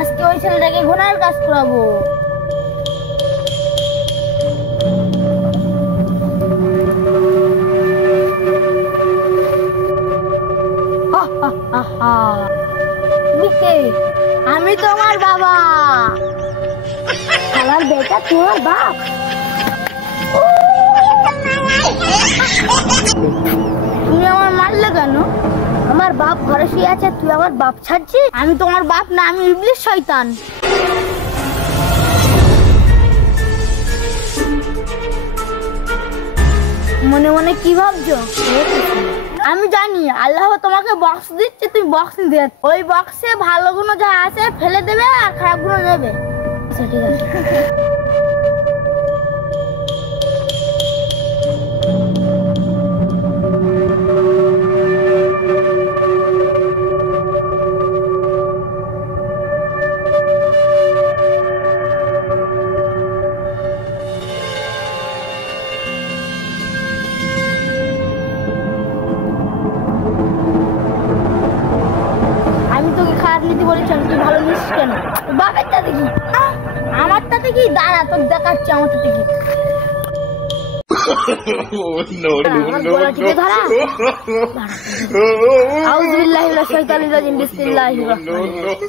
আজকে ওই ছেলেটাকে ঘোড়ার কাজ করাবো। আমি তোমার বাবা। আমার বেটা তোমার বাপ? তুমি আমার মারলে কেন? আমার বাপ ঘরে শুয়ে আছে, তুই আমার বাপ ছাড়ছিস? আমি তোমার বাপ না, আমি ইবলিস শয়তান। মনে মনে কি ভাবছো? আমি জানি আল্লাহ তোমাকে বক্স দিচ্ছে, তুমি বক্স দিয়ে ওই বক্সে ভালো গুলো যা আছে ফেলে দেবে আর খারাপ গুলো নেবে। আচ্ছা ঠিক আছে। আমি তোকে খারাপ নীতি বলেছি, তুই ভালো নিস কেন? বাপেরটা দেখি, আমারটা দেখি, দাঁড়া তোর দেখাচ্ছি আমারটা দেখি। আউযুবিল্লাহি মিনাশ শাইতানির রাজিম, বিসমিল্লাহির রহমানির রহিম।